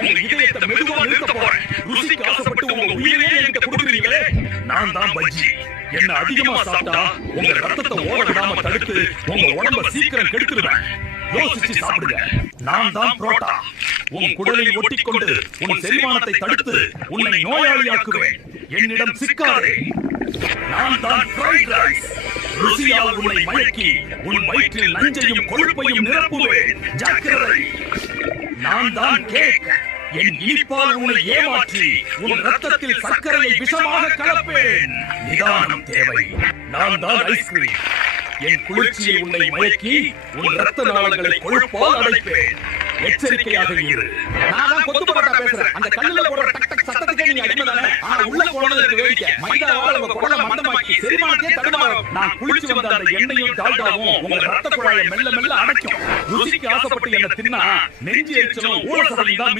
உங்க இதயத்தை மெதுவா நிறுத்த போறேன். ருசிக்கு ஆசைப்பட்டு உங்க உயிரையே என்கிட்ட கொடுக்குறீங்களே. நான் தான் பஜ்ஜி. என்ன அதிகமா சாப்பிட்டா உங்க ரத்தத்தை ஓட விடாம தடுத்து உங்க உடம்ப சீக்கிரம் கெடுத்துருவேன். யோசிச்சு சாப்பிடுங்க. நான் தான் புரோட்டா. உன் குடலில் ஒட்டிக்கொண்டு உன் செரிமானத்தை தடுத்து உன்னை நோயாளியாக்குவேன். என்னிடம் சிக்காதே. நான் தான் ஃப்ரைட் ரைஸ். ருசியால் உன்னை மயக்கி உன் வயிற்றில் நஞ்சையும் கொழுப்பையும் நிரப்புவேன். ஜாக்கிரதை. நான் தான் கேக். என் இனிப்பால் உன்னை ஏமாற்றி உன் ரத்தத்தில் சர்க்கரையை விஷமாக கலப்பேன். நிதானம் தேவை. நான் தான் ஐஸ்கிரீம். என் குளிர்ச்சியை உன்னை மயக்கி உன் ரத்த நாளங்களை கொழுப்பால் அடைப்பேன். எச்சரிக்கையாக இரு. நான் தான் கொத்து பரோட்டா பேசுறேன். அந்த கல்லுல போடுற டக் டக் சத்தத்துக்கே நீங்க அடிமைதானே. ஆனா உள்ள போனதுக்கு வேடிக்கை. மைதாவால உங்க குடலை மந்தமாக்கி செரிமானத்தையே தடுமாறும். நான் குளிச்சு வந்த அந்த எண்ணெயும் டால்டாவும் உங்க ரத்த குழாயை மெல்ல மெல்ல அடைக்கும். ருசிக்கு ஆசைப்பட்டு என்ன தின்னா நெஞ்சு எரிச்சலும் ஊழசதையும் தான்